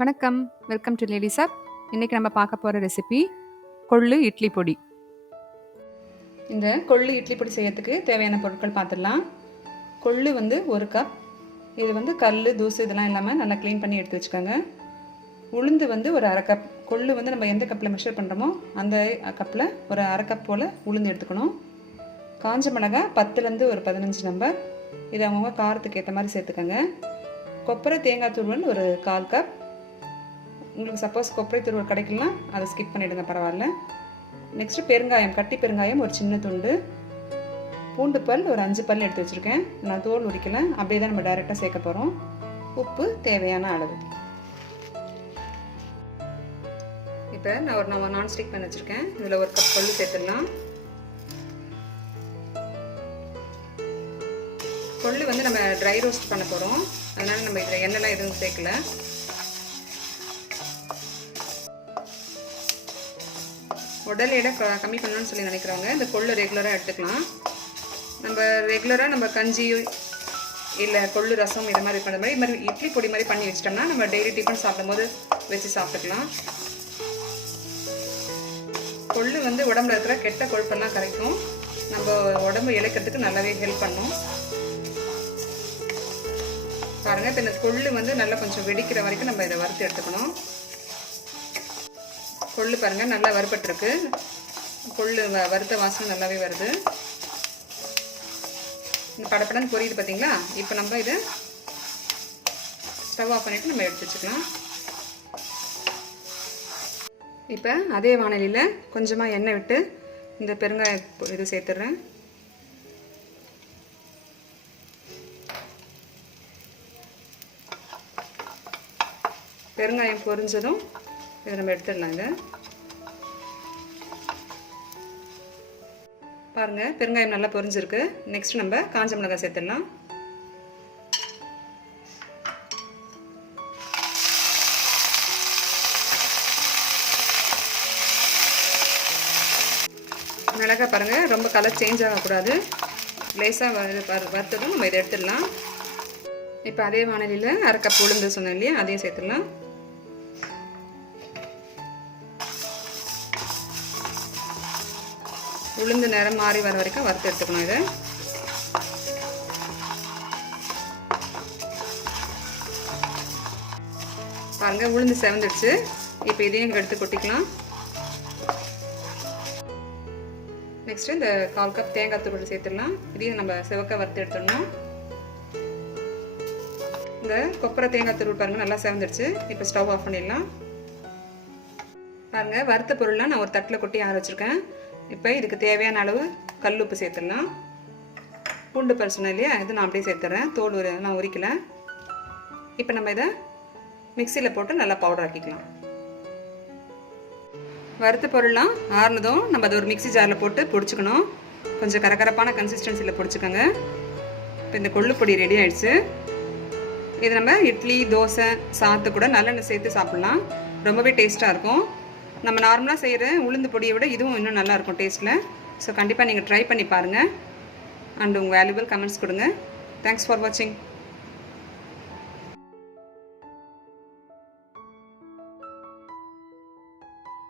வணக்கம், welcome to lady சாப். இன்றைக்கி நம்ம பார்க்க போகிற ரெசிபி கொள்ளு இட்லி பொடி. இந்த கொள்ளு இட்லி பொடி செய்யறதுக்கு தேவையான பொருட்கள் பார்த்துடலாம். கொள்ளு வந்து 1 கப். இது வந்து கல் தூசு இதெல்லாம் இல்லாமல் நல்லா க்ளீன் பண்ணி எடுத்து வச்சுக்கோங்க. உளுந்து வந்து ஒரு 1/2 கப். கொள்ளு வந்து நம்ம எந்த கப்பில் மெஷர் பண்ணுறோமோ அந்த கப்பில் ஒரு 1/2 கப் போல் உளுந்து எடுத்துக்கணும். காஞ்ச மிளகாய் 10லேருந்து ஒரு 15 நம்பர். இது அவங்க காரத்துக்கு ஏற்ற மாதிரி சேர்த்துக்கோங்க. கொப்பரை தேங்காய் துருவல் ஒரு 1/4 கப். உங்களுக்கு சப்போஸ் கொப்பரை துருவல் கிடைக்கலாம், அதை ஸ்கிப் பண்ணிவிடுங்க, பரவாயில்ல. நெக்ஸ்ட்டு பெருங்காயம், கட்டி பெருங்காயம் ஒரு சின்ன துண்டு. பூண்டு பல் ஒரு 5 பல் எடுத்து வச்சுருக்கேன். நான் தோல் உரிக்கலை, அப்படியே தான் நம்ம டைரெக்டாக சேர்க்க போகிறோம். உப்பு தேவையான அளவு. இப்போ நான் ஒரு நான்ஸ்டிக் பேன் வச்சுருக்கேன். இதில் 1 கப் கொள்ளு சேர்த்துடலாம். கொள்ளு வந்து நம்ம ட்ரை ரோஸ்ட் பண்ண போகிறோம், அதனால் நம்ம இதில் எண்ணெய்லாம் எதுவும் சேர்க்கல. உடல் எடை கம்மி பண்ணணும்னு சொல்லி நினைக்கிறவங்க இந்த கொள்ளு ரெகுலராக எடுத்துக்கலாம். நம்ம கஞ்சி இல்லை கொள்ளு ரசம் இது மாதிரி பண்ணுற மாதிரி இது மாதிரி இட்லி பொடி மாதிரி பண்ணி வச்சிட்டோம்னா நம்ம டெய்லி டிஃபன் சாப்பிடும்போது வச்சு சாப்பிட்டுக்கலாம். கொள்ளு வந்து உடம்புல இருக்கிற கெட்ட கொழுப்பெல்லாம் கரைக்கும், நம்ம உடம்பு இழைக்கிறதுக்கு நல்லாவே ஹெல்ப் பண்ணும். பாருங்கள், இப்போ இந்த கொள்ளு வந்து நல்லா கொஞ்சம் வெடிக்கிற வரைக்கும் நம்ம இதை வறுத்து எடுத்துக்கணும். கொள்ளு பாருங்கள் நல்லா வறுபட்டுருக்கு. கொள்ளு வறுத்த வாசனை நல்லாவே வருது. இந்த படப்படன்னு பொரியுது பார்த்தீங்களா? இப்போ நம்ம இதை ஸ்டவ் ஆஃப் பண்ணிவிட்டு நம்ம எடுத்து வச்சுக்கலாம். இப்போ அதே வாணலியில் கொஞ்சமாக எண்ணெய் விட்டு இந்த பெருங்காய இது சேர்த்துட்றேன். பெருங்காயம் பொரிஞ்சதும் இதை நம்ம எடுத்துடலாங்க. பாருங்கள், பெருங்காயம் நல்லா பொரிஞ்சிருக்கு. நெக்ஸ்ட் நம்ம காஞ்ச மிளகாய் சேர்த்துடலாம். மிளகாய் பாருங்கள் ரொம்ப கலர் சேஞ்ச் ஆகக்கூடாது, லேசாக வறுத்ததும் நம்ம இதை எடுத்துடலாம். இப்போ அதே வாணலியில் 1/2 கப் உளுந்து சொன்னேன் இல்லையா, அதையும் சேர்த்துடலாம். உளுந்து நிறம் மாறி வர வரைக்கும் வறுத்து எடுத்துக்கணும். இதை பாருங்கள், உளுந்து செவந்துடுச்சு. இப்போ இதையும் எடுத்து கொட்டிக்கலாம். நெக்ஸ்ட்டு இந்த 1/4 கப் தேங்காய் துருவல் சேர்த்துடலாம். இதையும் நம்ம செவக்க வறுத்து எடுத்துடணும். இந்த கொப்பரை தேங்காய் துருவல் பாருங்கள் நல்லா செவந்துடுச்சு. இப்போ ஸ்டவ் ஆஃப் பண்ணிடலாம். பாருங்கள், வறுத்த பொருள்லாம் நான் ஒரு தட்டில் கொட்டி ஆற வச்சுருக்கேன். இப்போ இதுக்கு தேவையான அளவு கல் உப்பு சேர்த்துடலாம். பூண்டு பல் சொன்னேன் இல்லையா, இது நான் அப்படியே சேர்த்துறேன், தோல் நான் உரிக்கலை. இப்போ நம்ம இதை மிக்சியில் போட்டு நல்லா பவுடர் ஆக்கிக்கலாம். வறுத்த பொருள்லாம் ஆறுனதும் நம்ம அதை ஒரு மிக்சி ஜாரில் போட்டு பொடிச்சுக்கணும். கொஞ்சம் கரகரப்பான கன்சிஸ்டன்சியில் பொடிச்சுக்கோங்க. இப்போ இந்த கொள்ளு பொடி ரெடி ஆகிடுச்சு. இது நம்ம இட்லி தோசை சாத்து கூட நல்லெண்ணெய் சேர்த்து சாப்பிட்லாம், ரொம்பவே டேஸ்ட்டாக இருக்கும். நம்ம நார்மலாக செய்கிற உளுந்து பொடியை விட இதுவும் இன்னும் நல்லாயிருக்கும் டேஸ்ட்டில். ஸோ கண்டிப்பாக நீங்கள் ட்ரை பண்ணி பாருங்கள் அண்ட் உங்கள் வேல்யூபிள் கமெண்ட்ஸ் கொடுங்க. தேங்க்ஸ் ஃபார் வாட்சிங்.